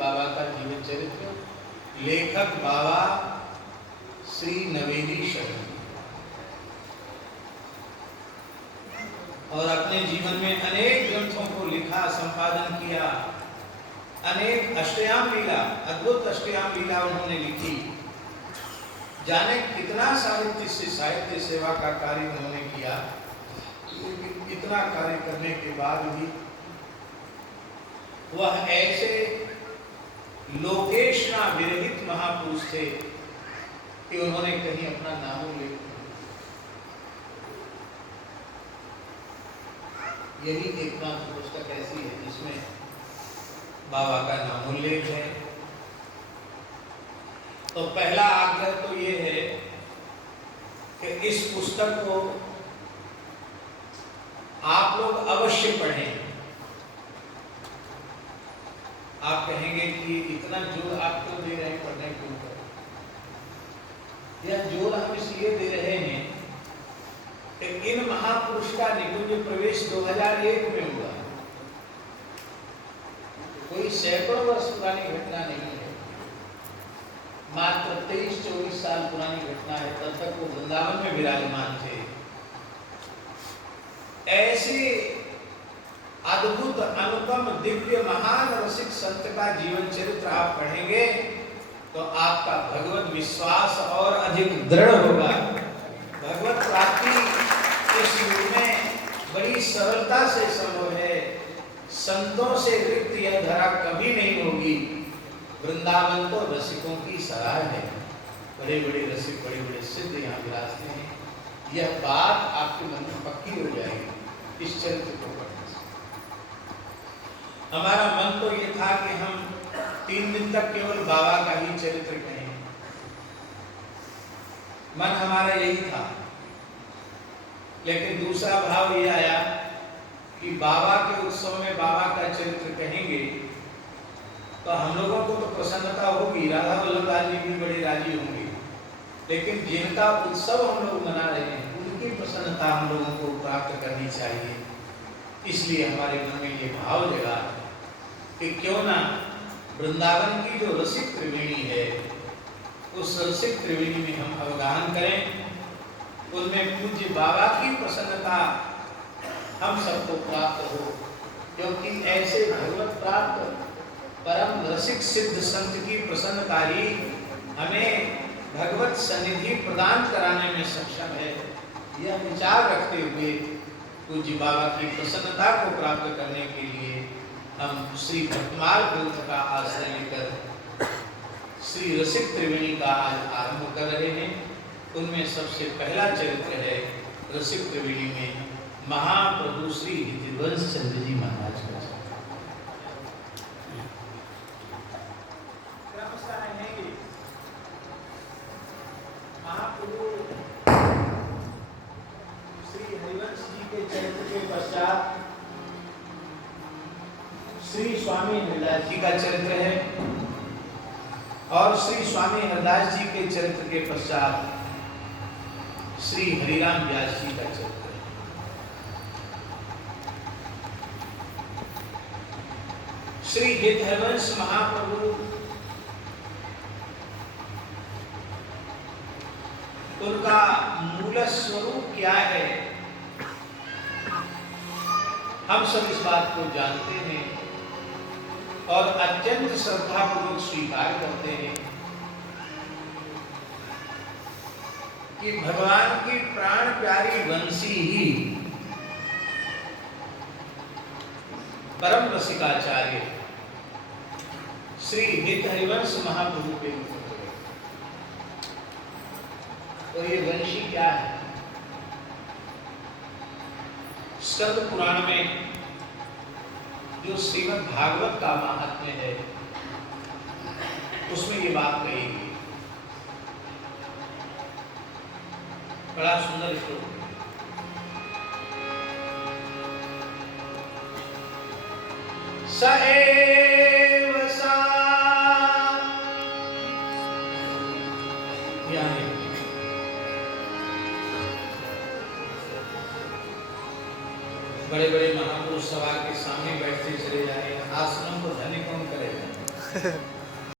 बाबा का जीवन चरित्र। लेखक बाबा श्री नवेदी शरण, और अपने जीवन में अनेक ग्रंथों को लिखा, संपादन किया। अनेक अष्टयाम लीला, अद्भुत अष्टयाम लीला उन्होंने लिखी। जाने कितना साहित्य सेवा का कार्य उन्होंने किया। लेकिन इतना कार्य करने के बाद भी वह ऐसे लोकेशना विरहित महापुरुष थे कि उन्होंने कहीं अपना नामोल्लेख, यही एकमात्र पुस्तक ऐसी है जिसमें बाबा का नामोल्लेख है। तो पहला आग्रह तो ये है कि इस पुस्तक को आप लोग अवश्य पढ़ें। आप कहेंगे कि इतना जोर आप क्यों दे रहे हैं पढ़ने के ऊपर? यह जोर हम इसलिए दे रहे हैं कि इन महापुरुष का निकुंज प्रवेश 2001 में हुआ। कोई सैकड़ों वर्ष पुरानी घटना नहीं है, मात्र 23-24 साल पुरानी घटना है। तब तक वो वृंदावन में विराजमान थे। ऐसे अद्भुत, अनुपम, दिव्य, महान रसिक संत का जीवन चरित्र आप पढ़ेंगे तो आपका भगवत विश्वास और अधिक दृढ़ होगा। भगवत प्राप्ति इस युग में बड़ी सरलता से संभव है। संतों से रिक्त यह धरा कभी नहीं होगी। वृंदावन तो रसिकों की सराय है। बड़े बड़े रसिक, बड़े बड़े सिद्ध यहाँ विराजते हैं। यह बात आपके मन में पक्की हो जाएगी इस चरित्र को पढ़ने से। हमारा मन तो ये था कि हम 3 दिन तक केवल बाबा का ही चरित्र कहें। मन हमारा यही था। लेकिन दूसरा भाव ये आया कि बाबा के उत्सव में बाबा का चरित्र कहेंगे तो हम लोगों को तो प्रसन्नता होगी, राधा वल्लभ जी भी बड़े राजी होंगे। लेकिन जिनका उत्सव हम लोग मना रहे हैं उनकी प्रसन्नता हम लोगों को प्राप्त करनी चाहिए। इसलिए हमारे मन में ये भाव जगा कि क्यों ना वृंदावन की जो रसिक त्रिवेणी है उस रसिक त्रिवेणी में हम अवगाहन करें, उनमें पूज्य बाबा की प्रसन्नता हम सबको प्राप्त हो। क्योंकि ऐसे भगवत प्राप्त परम रसिक सिद्ध संत की प्रसन्नता ही हमें भगवत सन्निधि प्रदान कराने में सक्षम है। यह विचार रखते हुए पूज्य बाबा की प्रसन्नता को प्राप्त करने के लिए हम श्री भक्तमाल ग्रंथ का आश्रय लेकर श्री रसिक त्रिवेणी का आज आरंभ कर रहे हैं। उनमें सबसे पहला चरित्र है रसिक त्रिवेणी में महाप्रभु श्री हितवंश चंद्र जी महाराज का। महाप्रभु श्री हरिवंश जी के चरित्र के पश्चात श्री स्वामी हरिदास जी का चरित्र है, और श्री स्वामी हरिदास जी के चरित्र के पश्चात श्री हरिराम व्यास जी का चरित्र है। श्री हितवंश महाप्रभु, उनका मूल स्वरूप क्या है हम सब इस बात को जानते हैं और अत्यंत श्रद्धापूर्वक स्वीकार करते हैं कि भगवान की प्राण प्यारी वंशी ही परम रसिकाचार्य श्री हित हरिवंश महाप्रभु के रूप में। और ये वंशी क्या है? स्कंद पुराण में जो श्रीमद् भागवत का महात्म्य है उसमें ये बात कही गई। बड़ा सुंदर श्लोक है। स एव सा, यानी बड़े बड़े महापुरुष सभा के सामने बैठते चले जा रहे हैं। आश्रम को धन्य कौन करेगा? है।